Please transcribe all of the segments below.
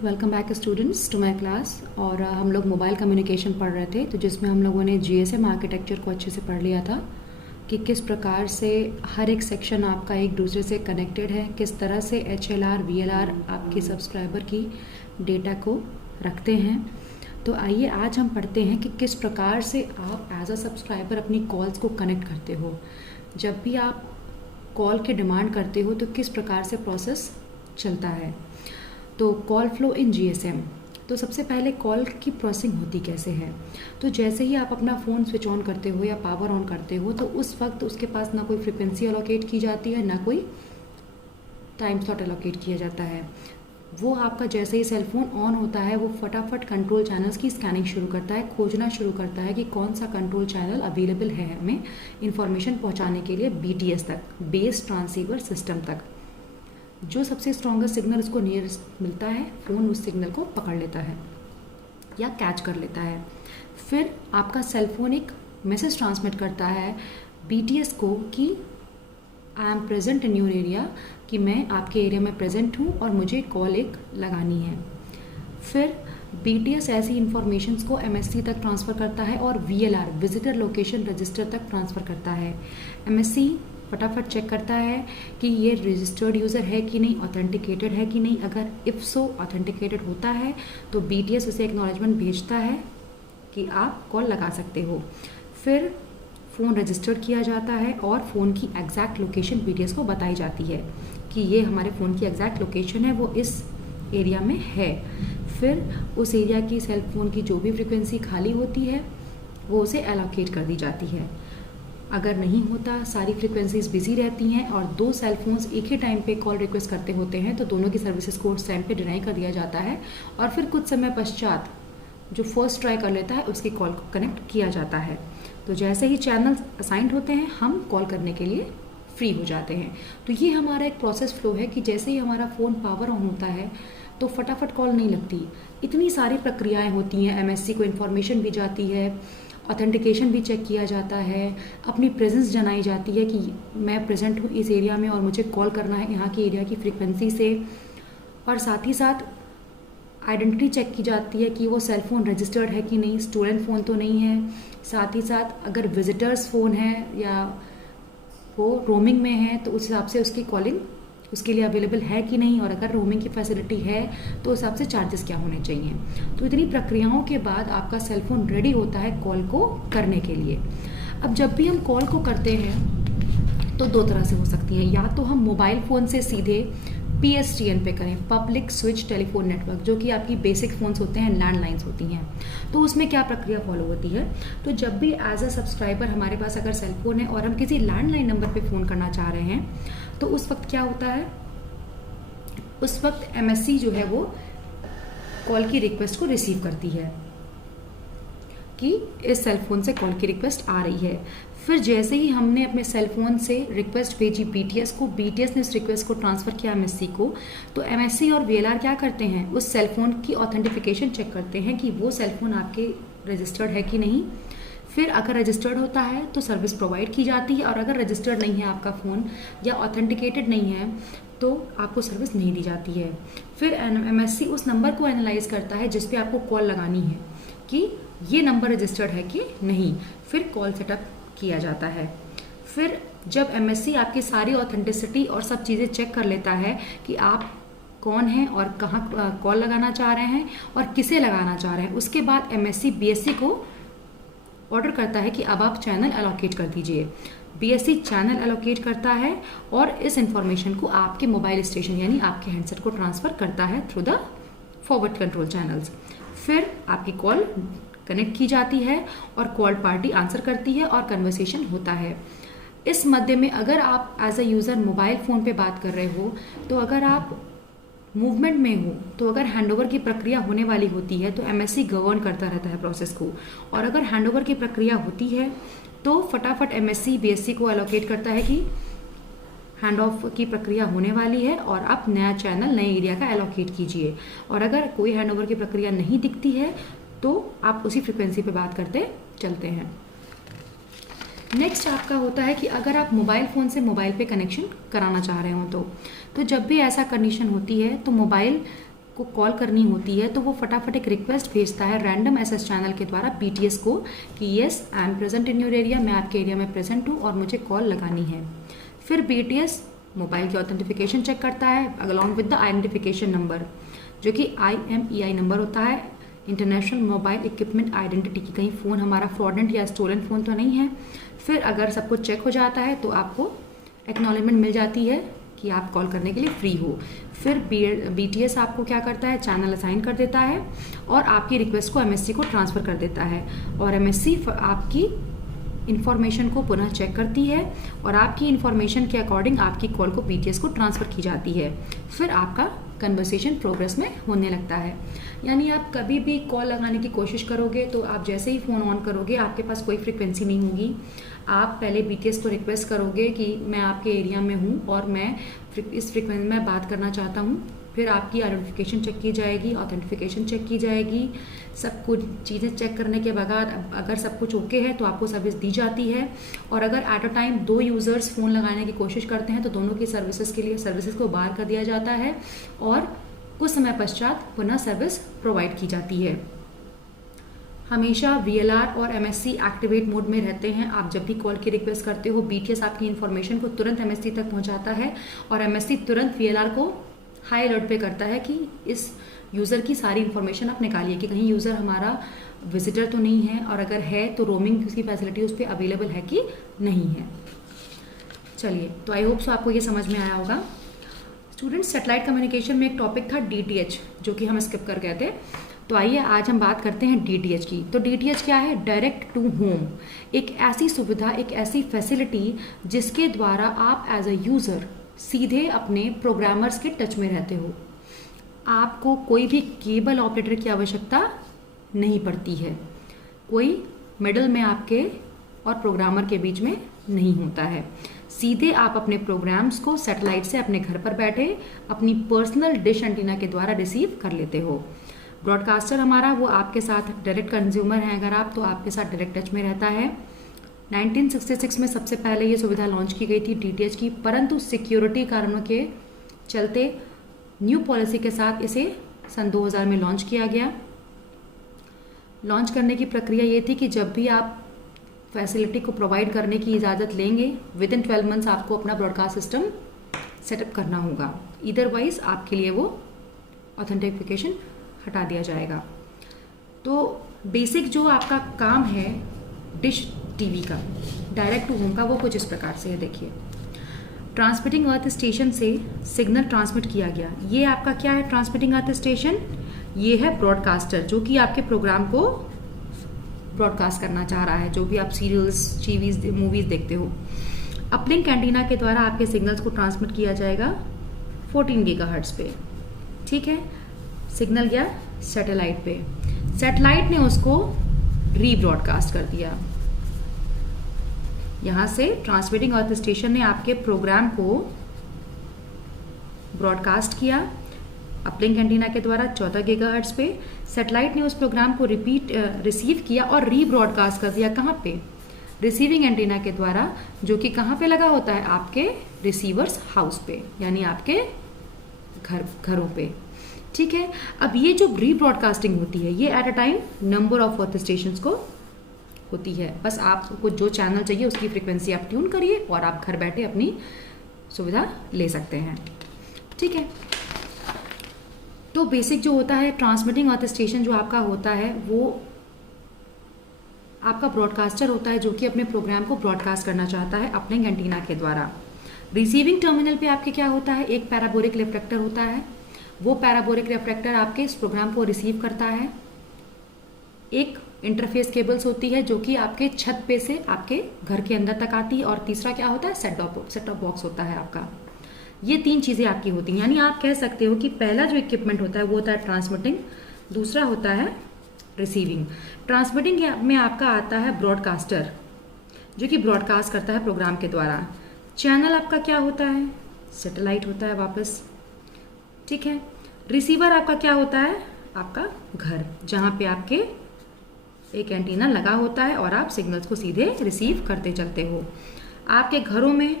Welcome back students to my class. और हम लोग मोबाइल कम्युनिकेशन पढ़ रहे थे, तो जिसमें हम लोगों ने जीएसएम आर्किटेक्चर को अच्छे से पढ़ लिया था कि किस प्रकार से हर एक सेक्शन आपका एक दूसरे से कनेक्टेड है, किस तरह से एचएलआर वीएलआर आपके सब्सक्राइबर की डेटा को रखते हैं। तो आइए आज हम पढ़ते हैं कि किस प्रकार से आप एज अ सब्सक्राइबर अपनी कॉल्स को कनेक्ट करते हो। जब भी आप कॉल की डिमांड करते हो तो किस प्रकार से प्रोसेस चलता है। तो कॉल फ्लो इन जीएसएम। तो सबसे पहले कॉल की प्रोसेसिंग होती कैसे है। तो जैसे ही आप अपना फ़ोन स्विच ऑन करते हो या पावर ऑन करते हो तो उस वक्त उसके पास ना कोई फ्रिक्वेंसी एलोकेट की जाती है, ना कोई टाइम स्लॉट एलोकेट किया जाता है। वो आपका जैसे ही सेल फोन ऑन होता है वो फटाफट कंट्रोल चैनल्स की स्कैनिंग शुरू करता है, खोजना शुरू करता है कि कौन सा कंट्रोल चैनल अवेलेबल है हमें इंफॉर्मेशन पहुंचाने के लिए बीटीएस तक, बेस ट्रांसीवर सिस्टम तक। जो सबसे स्ट्रॉन्गेस्ट सिग्नल उसको नियरेस्ट मिलता है, फ़ोन उस सिग्नल को पकड़ लेता है या कैच कर लेता है। फिर आपका सेल फोन एक मैसेज ट्रांसमिट करता है बीटीएस को कि I am present in your area, कि मैं आपके एरिया में प्रेजेंट हूँ और मुझे कॉल एक लगानी है। फिर बीटीएस ऐसी इंफॉर्मेशंस को एमएससी तक ट्रांसफ़र करता है और वीएलआर विजिटर लोकेशन रजिस्टर तक ट्रांसफ़र करता है। एमएससी फटाफट चेक करता है कि ये रजिस्टर्ड यूज़र है कि नहीं, ऑथेंटिकेटेड है कि नहीं। अगर इफ़ सो ऑथेंटिकेटेड होता है तो बीटीएस उसे एक्नॉलेजमेंट भेजता है कि आप कॉल लगा सकते हो। फिर फ़ोन रजिस्टर्ड किया जाता है और फ़ोन की एग्जैक्ट लोकेशन बीटीएस को बताई जाती है कि ये हमारे फ़ोन की एग्जैक्ट लोकेशन है, वो इस एरिया में है। फिर उस एरिया की सेल फोन की जो भी फ्रिक्वेंसी खाली होती है वो उसे एलोकेट कर दी जाती है। अगर नहीं होता, सारी फ्रिक्वेंसीज बिजी रहती हैं और दो सेल फोन्स एक ही टाइम पे कॉल रिक्वेस्ट करते होते हैं तो दोनों की सर्विसेज को उस टाइम पे डिनाई कर दिया जाता है और फिर कुछ समय पश्चात जो फर्स्ट ट्राई कर लेता है उसकी कॉल को कनेक्ट किया जाता है। तो जैसे ही चैनल असाइंड होते हैं हम कॉल करने के लिए फ्री हो जाते हैं। तो ये हमारा एक प्रोसेस फ्लो है कि जैसे ही हमारा फ़ोन पावर ऑन होता है तो फटाफट कॉल नहीं लगती, इतनी सारी प्रक्रियाएं होती हैं। एमएससी को इन्फॉर्मेशन भी जाती है, ऑथेंटिकेशन भी चेक किया जाता है, अपनी प्रेजेंस जनाई जाती है कि मैं प्रेजेंट हूँ इस एरिया में और मुझे कॉल करना है यहाँ की एरिया की फ्रीक्वेंसी से। और साथ ही साथ आइडेंटिटी चेक की जाती है कि वो सेल फोन रजिस्टर्ड है कि नहीं, स्टूडेंट फ़ोन तो नहीं है। साथ ही साथ अगर विजिटर्स फ़ोन है या वो रोमिंग में है तो उस हिसाब से उसकी कॉलिंग उसके लिए अवेलेबल है कि नहीं, और अगर रोमिंग की फैसिलिटी है तो उस हिसाब से चार्जेस क्या होने चाहिए। तो इतनी प्रक्रियाओं के बाद आपका सेल फोन रेडी होता है कॉल को करने के लिए। अब जब भी हम कॉल को करते हैं तो दो तरह से हो सकती हैं, या तो हम मोबाइल फ़ोन से सीधे PSTN पे करें, पब्लिक स्विच टेलीफोन नेटवर्क, जो कि आपकी बेसिक फ़ोन्स होते हैं, लैंडलाइंस होती हैं। तो उसमें क्या प्रक्रिया फॉलो होती है, तो जब भी एज अ सब्सक्राइबर हमारे पास अगर सेल फोन है और हम किसी लैंडलाइन नंबर पे फ़ोन करना चाह रहे हैं तो उस वक्त क्या होता है, उस वक्त एमएससी जो है वो कॉल की रिक्वेस्ट को रिसीव करती है कि इस सेल फोन से कॉल की रिक्वेस्ट आ रही है। फिर जैसे ही हमने अपने सेल फोन से रिक्वेस्ट भेजी बीटीएस को, बीटीएस ने इस रिक्वेस्ट को ट्रांसफ़र किया एमएससी को, तो एमएससी और वीएलआर क्या करते हैं, उस सेल फोन की ऑथेंटिफिकेशन चेक करते हैं कि वो सेल फोन आपके रजिस्टर्ड है कि नहीं। फिर अगर रजिस्टर्ड होता है तो सर्विस प्रोवाइड की जाती है, और अगर रजिस्टर्ड नहीं है आपका फ़ोन या ऑथेंटिकेटेड नहीं है तो आपको सर्विस नहीं दी जाती है। फिर एमएससी उस नंबर को एनालाइज करता है जिस पे आपको कॉल लगानी है कि ये नंबर रजिस्टर्ड है कि नहीं, फिर कॉल सेटअप किया जाता है। फिर जब एमएससी आपकी सारी ऑथेंटिसिटी और सब चीज़ें चेक कर लेता है कि आप कौन हैं और कहाँ कॉल लगाना चाह रहे हैं और किसे लगाना चाह रहे हैं, उसके बाद एमएससी बीएससी को ऑर्डर करता है कि अब आप चैनल एलोकेट कर दीजिए। बीएससी चैनल एलोकेट करता है और इस इंफॉर्मेशन को आपके मोबाइल स्टेशन यानी आपके हैंडसेट को ट्रांसफ़र करता है through the forward control channels. फिर आपकी कॉल कनेक्ट की जाती है और कॉल पार्टी आंसर करती है और कन्वर्सेशन होता है। इस मध्य में अगर आप as a user mobile phone पे बात कर रहे हो तो अगर आप मूवमेंट में हो तो अगर हैंडओवर की प्रक्रिया होने वाली होती है तो एमएससी गवर्न करता रहता है प्रोसेस को, और अगर हैंडओवर की प्रक्रिया होती है तो फटाफट एमएससी बीएससी को एलोकेट करता है कि हैंड ऑफ की प्रक्रिया होने वाली है और आप नया चैनल नए एरिया का एलोकेट कीजिए। और अगर कोई हैंडओवर की प्रक्रिया नहीं दिखती है तो आप उसी फ्रिक्वेंसी पे बात करते चलते हैं। नेक्स्ट आपका होता है कि अगर आप मोबाइल फ़ोन से मोबाइल पे कनेक्शन कराना चाह रहे हो तो जब भी ऐसा कंडीशन होती है तो मोबाइल को कॉल करनी होती है तो वो फटाफट एक रिक्वेस्ट भेजता है रैंडम एसएस चैनल के द्वारा बीटीएस को कि yes I am present in your area, मैं आपके एरिया में प्रेजेंट हूँ और मुझे कॉल लगानी है। फिर बीटीएस मोबाइल की ऑथेंटिफिकेशन चेक करता है along with the identification number, जो कि IMEI नंबर होता है, इंटरनेशनल मोबाइल इक्विपमेंट आइडेंटिटी की, कहीं फ़ोन हमारा फ्रॉडेंट या स्टोलन फ़ोन तो नहीं है। फिर अगर सब कुछ चेक हो जाता है तो आपको एक्नॉलेजमेंट मिल जाती है कि आप कॉल करने के लिए फ्री हो। फिर BTS आपको क्या करता है, चैनल असाइन कर देता है और आपकी रिक्वेस्ट को MSC को ट्रांसफ़र कर देता है और MSC आपकी इन्फॉर्मेशन को पुनः चेक करती है और आपकी इन्फॉर्मेशन के अकॉर्डिंग आपकी कॉल को BTS को ट्रांसफ़र की जाती है। फिर आपका कन्वर्सेशन प्रोग्रेस में होने लगता है। यानी आप कभी भी कॉल लगाने की कोशिश करोगे तो आप जैसे ही फ़ोन ऑन करोगे आपके पास कोई फ्रिक्वेंसी नहीं होगी। आप पहले BTS को रिक्वेस्ट करोगे कि मैं आपके एरिया में हूँ और मैं इस फ्रिक्वेंसी में बात करना चाहता हूँ। फिर आपकी आइडेंटिफिकेशन चेक की जाएगी, ऑथेंटिफिकेशन चेक की जाएगी। सब कुछ चीज़ें चेक करने के बाद अगर सब कुछ ओके है तो आपको सर्विस दी जाती है। और अगर at a time 2 users phone लगाने की कोशिश करते हैं तो दोनों की सर्विसेज के लिए सर्विसेज को बाहर कर दिया जाता है और कुछ समय पश्चात पुनः सर्विस प्रोवाइड की जाती है। हमेशा VLR और MSC एक्टिवेट मोड में रहते हैं। आप जब भी कॉल की रिक्वेस्ट करते हो BTS आपकी इन्फॉर्मेशन को तुरंत MSC तक पहुंचाता है और MSC तुरंत VLR को हाई अलर्ट पे करता है कि इस यूज़र की सारी इन्फॉर्मेशन आप निकालिए कि कहीं यूज़र हमारा विजिटर तो नहीं है और अगर है तो रोमिंग की फैसिलिटी उस पर अवेलेबल है कि नहीं है। चलिए, तो आई होप सो आपको ये समझ में आया होगा। स्टूडेंट्स, सैटेलाइट कम्युनिकेशन में एक टॉपिक था DTH, जो कि हम स्किप कर गए थे। तो आइए आज हम बात करते हैं DTH की। तो DTH क्या है? डायरेक्ट टू होम, एक ऐसी सुविधा, एक ऐसी फैसिलिटी जिसके द्वारा आप एज अ यूज़र सीधे अपने प्रोग्रामर्स के टच में रहते हो। आपको कोई भी केबल ऑपरेटर की आवश्यकता नहीं पड़ती है, कोई मिडल में आपके और प्रोग्रामर के बीच में नहीं होता है। सीधे आप अपने प्रोग्राम्स को सैटेलाइट से अपने घर पर बैठे अपनी पर्सनल डिश एंटीना के द्वारा रिसीव कर लेते हो। ब्रॉडकास्टर हमारा वो आपके साथ डायरेक्ट कंज्यूमर हैं अगर आप, तो आपके साथ डायरेक्ट टच में रहता है। 1966 में सबसे पहले ये सुविधा लॉन्च की गई थी DTH की, परंतु सिक्योरिटी कारणों के चलते न्यू पॉलिसी के साथ इसे सन 2000 में लॉन्च किया गया। लॉन्च करने की प्रक्रिया ये थी कि जब भी आप फैसिलिटी को प्रोवाइड करने की इजाज़त लेंगे विद इन 12 मंथ्स आपको अपना ब्रॉडकास्ट सिस्टम सेटअप करना होगा, इधरवाइज आपके लिए वो ऑथेंटिफिकेशन हटा दिया जाएगा। तो बेसिक जो आपका काम है डिश टीवी का, डायरेक्ट टू होम का, वो कुछ इस प्रकार से है। देखिए, ट्रांसमिटिंग अर्थ स्टेशन से सिग्नल ट्रांसमिट किया गया। ये आपका क्या है? Transmitting earth station. ये है ब्रॉडकास्टर जो कि आपके प्रोग्राम को ब्रॉडकास्ट करना चाह रहा है, जो भी आप सीरियल्स, टीवीज, मूवीज देखते हो। अपलिंक एंटीना के द्वारा आपके सिग्नल्स को ट्रांसमिट किया जाएगा 14 गीगाहर्ट्ज पे। ठीक है, सिग्नल गया सैटेलाइट पे, सैटेलाइट ने उसको रीब्रॉडकास्ट कर दिया। यहाँ से ट्रांसमिटिंग अर्थ स्टेशन ने आपके प्रोग्राम को ब्रॉडकास्ट किया अपलिंक एंटीना के द्वारा 14 गीगाहर्ट्ज पे। सैटेलाइट ने उस प्रोग्राम को रिसीव किया और रीब्रॉडकास्ट कर दिया। कहाँ पे? रिसीविंग एंटीना के द्वारा, जो कि कहाँ पे लगा होता है? आपके रिसीवर्स हाउस पे, यानी आपके घरों पे। ठीक है, अब ये जो रीब्रॉडकास्टिंग होती है ये at a time number of earth station को होती है। बस आपको जो चैनल चाहिए उसकी फ्रीक्वेंसी आप ट्यून करिए और आप घर बैठे अपनी सुविधा ले सकते हैं। ठीक है, तो बेसिक जो होता है ट्रांसमिटिंग अर्थ स्टेशन जो आपका होता है वो आपका ब्रॉडकास्टर होता है जो कि अपने प्रोग्राम को ब्रॉडकास्ट करना चाहता है अपलिंक एंटीना के द्वारा। रिसीविंग टर्मिनल पे आपके क्या होता है? एक पैराबोलिक रिफ्लेक्टर होता है। वो पैराबोलिक रिफ्लेक्टर आपके इस प्रोग्राम को रिसीव करता है। एक इंटरफेस केबल्स होती है जो कि आपके छत पे से आपके घर के अंदर तक आती है। और तीसरा क्या होता है? सेट टॉप बॉक्स होता है आपका। ये 3 चीज़ें आपकी होती हैं। यानी आप कह सकते हो कि पहला जो इक्विपमेंट होता है वो होता है ट्रांसमिटिंग, दूसरा होता है रिसीविंग। ट्रांसमिटिंग में आपका आता है ब्रॉडकास्टर जो कि ब्रॉडकास्ट करता है प्रोग्राम के द्वारा। चैनल आपका क्या होता है? सैटेलाइट होता है वापस। ठीक है, रिसीवर आपका क्या होता है? आपका घर, जहाँ पे आपके एक एंटीना लगा होता है और आप सिग्नल्स को सीधे रिसीव करते चलते हो। आपके घरों में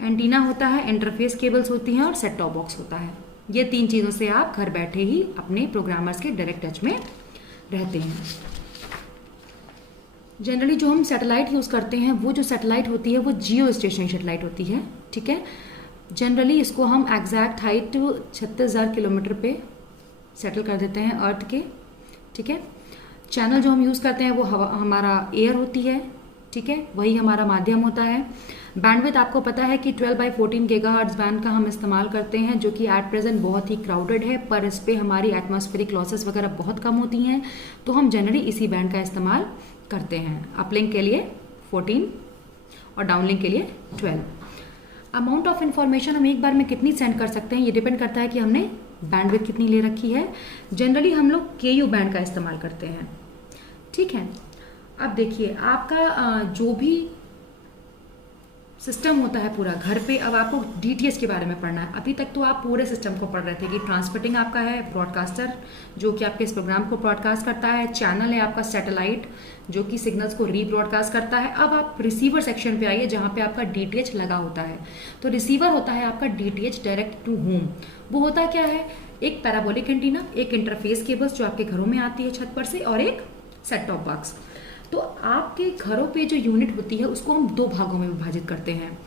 एंटीना होता है, इंटरफेस केबल्स होती हैं और सेट टॉप बॉक्स होता है। ये 3 चीज़ों से आप घर बैठे ही अपने प्रोग्रामर्स के डायरेक्ट टच में रहते हैं। जनरली जो हम सैटेलाइट यूज़ करते हैं वो जो सैटेलाइट होती है वो जियो स्टेशनरी सैटेलाइट होती है, ठीक है। जनरली इसको हम एग्जैक्ट हाइट 36,000 किलोमीटर पे सेटल कर देते हैं अर्थ के, ठीक है। चैनल जो हम यूज़ करते हैं वो हमारा एयर होती है, ठीक है, वही हमारा माध्यम होता है। बैंडविड्थ आपको पता है कि 12/14 गीगाहर्ट्ज़ बैंड का हम इस्तेमाल करते हैं, जो कि एट प्रेजेंट बहुत ही क्राउडेड है, पर इस पर हमारी एटमॉस्फेरिक लॉसेस वगैरह बहुत कम होती हैं, तो हम जनरली इसी बैंड का इस्तेमाल करते हैं। अपलिंक के लिए 14 और डाउनलिंक के लिए 12। अमाउंट ऑफ इन्फॉर्मेशन हम एक बार में कितनी सेंड कर सकते हैं ये डिपेंड करता है कि हमने बैंडविड्थ कितनी ले रखी है। जनरली हम लोग KU बैंड का इस्तेमाल करते हैं, ठीक है। अब देखिए आपका जो भी सिस्टम होता है पूरा घर पे, अब आपको DTH के बारे में पढ़ना है। अभी तक तो आप पूरे सिस्टम को पढ़ रहे थे कि ट्रांसमिटिंग आपका है, ब्रॉडकास्टर जो कि आपके इस प्रोग्राम को ब्रॉडकास्ट करता है, चैनल है आपका सैटेलाइट जो कि सिग्नल्स को रीब्रॉडकास्ट करता है। अब आप रिसीवर सेक्शन पे आइए जहाँ पे आपका DTH लगा होता है। तो रिसीवर होता है आपका DTH डायरेक्ट टू होम। वो होता क्या है, एक पैराबोलिक एंटीना, एक इंटरफेस केबल्स जो आपके घरों में आती है छत पर से, और एक सेट टॉप बॉक्स। तो आपके घरों पे जो यूनिट होती है उसको हम 2 भागों में विभाजित करते हैं।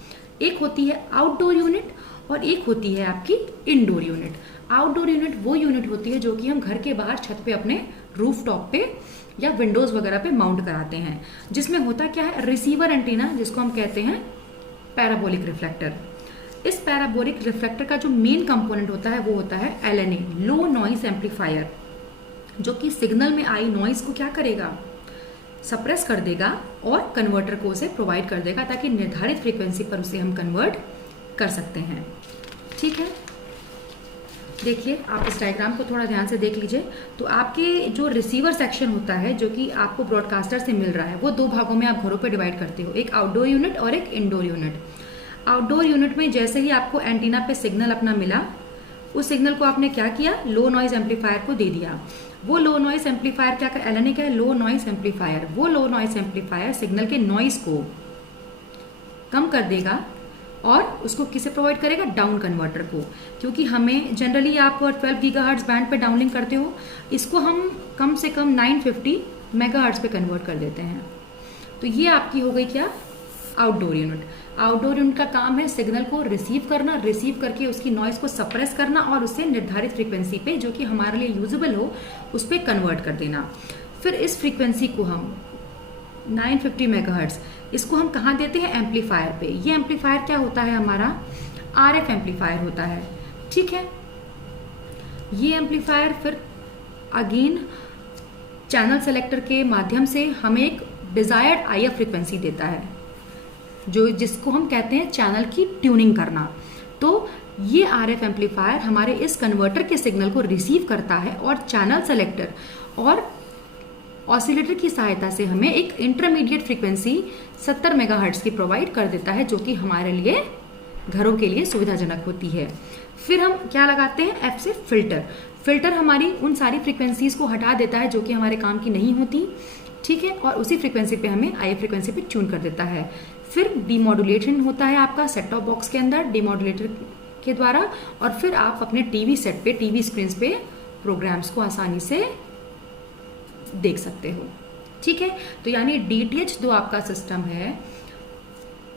एक होती है आउटडोर यूनिट और एक होती है आपकी इंडोर यूनिट। आउटडोर यूनिट वो यूनिट होती है जो कि हम घर के बाहर छत पे अपने रूफ टॉप पे या विंडोज वगैरह पे माउंट कराते हैं, जिसमें होता क्या है, रिसीवर एंटीना जिसको हम कहते हैं पैराबोलिक रिफ्लेक्टर। इस पैराबोलिक रिफ्लेक्टर का जो मेन कंपोनेंट होता है वो होता है LNA, लो नॉइस एम्पलीफायर, जो कि सिग्नल में आई नॉइस को क्या करेगा, सप्रेस कर देगा और कन्वर्टर को उसे प्रोवाइड कर देगा ताकि निर्धारित फ्रीक्वेंसी पर उसे हम कन्वर्ट कर सकते हैं, ठीक है। देखिए आप इस डायग्राम को थोड़ा ध्यान से देख लीजिए। तो आपके जो रिसीवर सेक्शन होता है जो कि आपको ब्रॉडकास्टर से मिल रहा है वो 2 भागों में आप घरों पे डिवाइड करते हो, एक आउटडोर यूनिट और एक इंडोर यूनिट। आउटडोर यूनिट में जैसे ही आपको एंटीना पे सिग्नल अपना मिला, उस सिग्नल को आपने क्या किया, लो नॉइज एम्पलीफायर को दे दिया। वो लो नॉइस एम्पलीफायर क्या कर, LNA क्या है, लो नॉइस एम्पलीफायर। वो लो नॉइस एम्पलीफायर सिग्नल के नॉइस को कम कर देगा और उसको किसे प्रोवाइड करेगा, डाउन कन्वर्टर को। क्योंकि हमें जनरली आप 12 गीगाहर्ट्ज़ बैंड पे डाउनलिंक करते हो, इसको हम कम से कम 950 मेगाहर्ट्ज़ पे कन्वर्ट कर देते हैं। तो ये आपकी हो गई क्या, आउटडोर यूनिट। आउटडोर यूनिट का काम है सिग्नल को रिसीव करना, रिसीव करके उसकी नॉइस को सप्रेस करना और उससे निर्धारित फ्रीक्वेंसी पे जो कि हमारे लिए यूजेबल हो उस पर कन्वर्ट कर देना। फिर इस फ्रीक्वेंसी को हम 950 मेगाहर्ट्ज़, इसको हम कहाँ देते हैं, एम्पलीफायर पे। ये एम्पलीफायर क्या होता है, हमारा RF एम्पलीफायर होता है, ठीक है। ये एम्पलीफायर फिर अगेन चैनल सेलेक्टर के माध्यम से हमें एक डिजायर्ड IF फ्रीक्वेंसी देता है, जो जिसको हम कहते हैं चैनल की ट्यूनिंग करना। तो ये RF एम्पलीफायर हमारे इस कन्वर्टर के सिग्नल को रिसीव करता है और चैनल सेलेक्टर और ऑसिलेटर की सहायता से हमें एक इंटरमीडिएट फ्रीक्वेंसी 70 मेगाहर्ट्ज़ की प्रोवाइड कर देता है, जो कि हमारे लिए घरों के लिए सुविधाजनक होती है। फिर हम क्या लगाते हैं, F से फिल्टर। फिल्टर हमारी उन सारी फ्रीक्वेंसीज को हटा देता है जो कि हमारे काम की नहीं होती, ठीक है, और उसी फ्रीक्वेंसी पे हमें IF फ्रीक्वेंसी पे ट्यून कर देता है। फिर डीमॉड्यूलेशन होता है आपका सेट टॉप बॉक्स के अंदर डीमॉड्यूलेटर के द्वारा, और फिर आप अपने टीवी सेट पे, टीवी स्क्रीन पे प्रोग्राम्स को आसानी से देख सकते हो, ठीक है। तो यानी DTH जो आपका सिस्टम है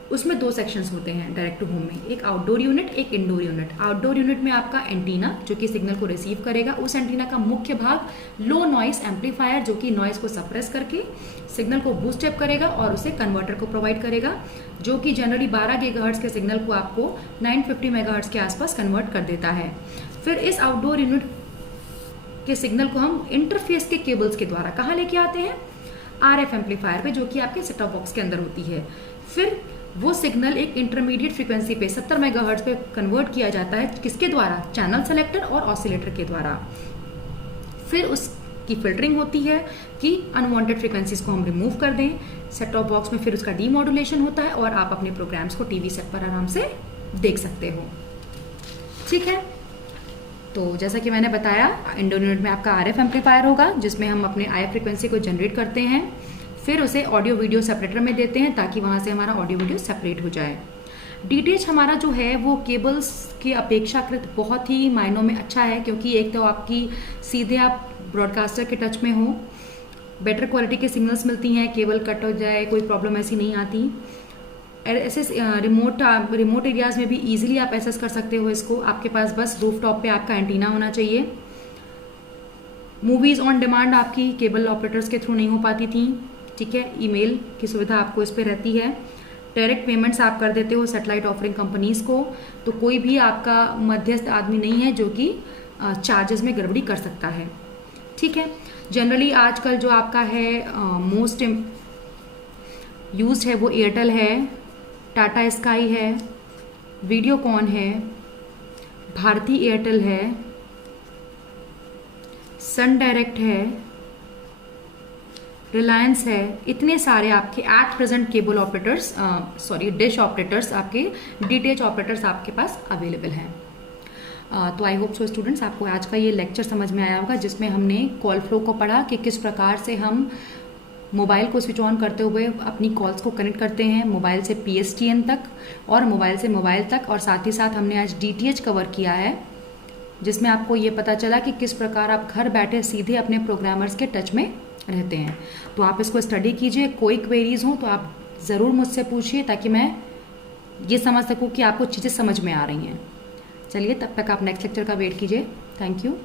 उसमें 2 सेक्शंस होते हैं डायरेक्ट टू होम में, एक आउटडोर यूनिट, एक इंडोर यूनिट। आउटडोर यूनिट में आपका एंटीना जो कि सिग्नल को रिसीव करेगा, उस एंटीना का मुख्य भाग लो नॉइस एम्पलीफायर जो कि नॉइस को सप्रेस करके सिग्नल को बूस्ट अप करेगा और उसे कन्वर्टर को प्रोवाइड करेगा, जो कि जनरली 12 गीगाहर्ट्ज़ के सिग्नल को आपको 950 मेगाहर्ट्ज़ के आसपास कन्वर्ट कर देता है। फिर इस आउटडोर यूनिट के सिग्नल को हम इंटरफेस के केबल्स के द्वारा कहाँ लेके आते हैं, RF एम्पलीफायर पे, जो कि आपके सेट टॉप बॉक्स के अंदर होती है। फिर वो सिग्नल एक इंटरमीडिएट फ्रीक्वेंसी पे 70 मेगाहर्ट्ज़ पे कन्वर्ट किया जाता है, किसके द्वारा, चैनल सेलेक्टर और ऑसिलेटर के द्वारा। फिर उसकी फिल्टरिंग होती है कि अनवांटेड फ्रीक्वेंसीज को हम रिमूव कर दें सेट टॉप बॉक्स में। फिर उसका डीमॉड्यूलेशन होता है और आप अपने प्रोग्राम्स को टीवी सेट पर आराम से देख सकते हो, ठीक है। तो जैसा कि मैंने बताया, इंडोर यूनिट में आपका RF एम्पलीफायर होगा जिसमें हम अपने IF फ्रीक्वेंसी को जनरेट करते हैं, फिर उसे ऑडियो वीडियो सेपरेटर में देते हैं ताकि वहाँ से हमारा ऑडियो वीडियो सेपरेट हो जाए। डीटीएच हमारा जो है वो केबल्स की अपेक्षाकृत बहुत ही मायनों में अच्छा है, क्योंकि एक तो आपकी सीधे आप ब्रॉडकास्टर के टच में हो, बेटर क्वालिटी के सिग्नल्स मिलती हैं, केबल कट हो जाए कोई प्रॉब्लम ऐसी नहीं आती। ऐसे रिमोट एरियाज में भी इजीली आप एक्सेस कर सकते हो इसको। आपके पास बस रूफटॉप पे आपका एंटीना होना चाहिए। मूवीज़ ऑन डिमांड आपकी केबल ऑपरेटर्स के थ्रू नहीं हो पाती थी, ठीक है। ईमेल की सुविधा आपको इस पर रहती है। डायरेक्ट पेमेंट्स आप कर देते हो सैटेलाइट ऑफरिंग कंपनीज को, तो कोई भी आपका मध्यस्थ आदमी नहीं है जो कि चार्जेस में गड़बड़ी कर सकता है, ठीक है। जनरली आजकल जो आपका है मोस्ट यूज्ड है वो एयरटेल है, टाटा स्काई है, वीडियोकॉन है, भारती एयरटेल है, सन डायरेक्ट है, रिलायंस है। इतने सारे आपके at present cable operators dish operators आपके डीटीएच ऑपरेटर्स आपके पास अवेलेबल हैं। तो आई होप सो स्टूडेंट्स आपको आज का ये लेक्चर समझ में आया होगा, जिसमें हमने कॉल फ्लो को पढ़ा कि किस प्रकार से हम मोबाइल को स्विच ऑन करते हुए अपनी कॉल्स को कनेक्ट करते हैं मोबाइल से पीएसटीएन तक और मोबाइल से मोबाइल तक, और साथ ही साथ हमने आज डीटीएच कवर किया है, जिसमें आपको ये पता चला कि किस प्रकार आप घर बैठे सीधे अपने प्रोग्रामर्स के टच में रहते हैं। तो आप इसको स्टडी कीजिए, कोई क्वेरीज हो तो आप ज़रूर मुझसे पूछिए, ताकि मैं ये समझ सकूँ कि आपको चीज़ें समझ में आ रही हैं। चलिए, तब तक आप नेक्स्ट लेक्चर का वेट कीजिए। Thank you.